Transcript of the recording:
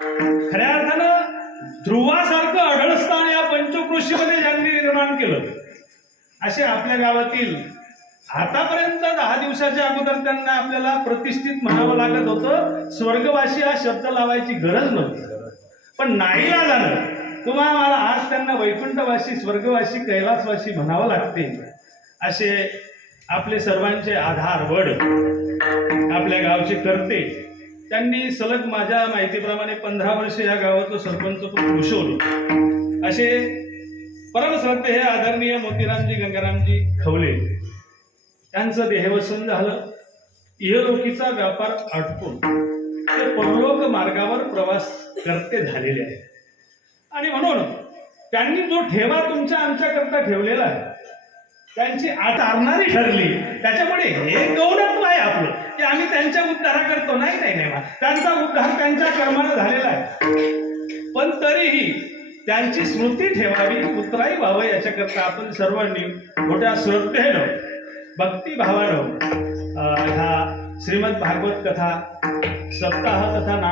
खऱ्या अर्थानं ध्रुवासारखं अढळ स्थान या पंचकृषीमध्ये ज्यांनी निर्माण केलं, असे आपल्या गावातील आतापर्यंत 10 दिवसाच्या अगोदर त्यांना आपल्याला प्रतिष्ठित म्हणावं लागत होतं. स्वर्गवासी हा शब्द लावायची गरज नव्हती, पण नाईलाजानं तुम्हाला मला आज त्यांना वैकुंठवासी, स्वर्गवासी, कैलासवासी म्हणावं लागते. असे आपले सर्वांचे आधारवड आपल्या गावचे करते. त्यांनी सलग माझ्या माहितीप्रमाणे 15 वर्ष या गावाचं सरपंच पण भूषवलं. असे परमश्रद्धेय हे आदरणीय मोतीरामजी गंगारामजी खवले त्यांचं देहवसन झालं. इहलोकीचा व्यापार आटपून ते परलोक मार्गावर प्रवास करते झालेले आहे. आणि म्हणून त्यांनी जो ठेवा तुमच्या आमच्याकरता ठेवलेला आहे, त्यांची आतारणारी ठरली. त्याच्यामुळे हे गौरव आहे आपलं की आम्ही त्यांच्या उद्धारा करतो. नाही नाही नाही, त्यांचा उद्धार त्यांच्या कर्मानं झालेला आहे, पण तरीही त्यांची स्मृती ठेवावी, उतराई व्हावं याच्याकरता आपण सर्वांनी मोठ्या श्रद्धेनं, भक्तिभावानं ह्या श्रीमद भागवत कथा सप्ताह तथा नाम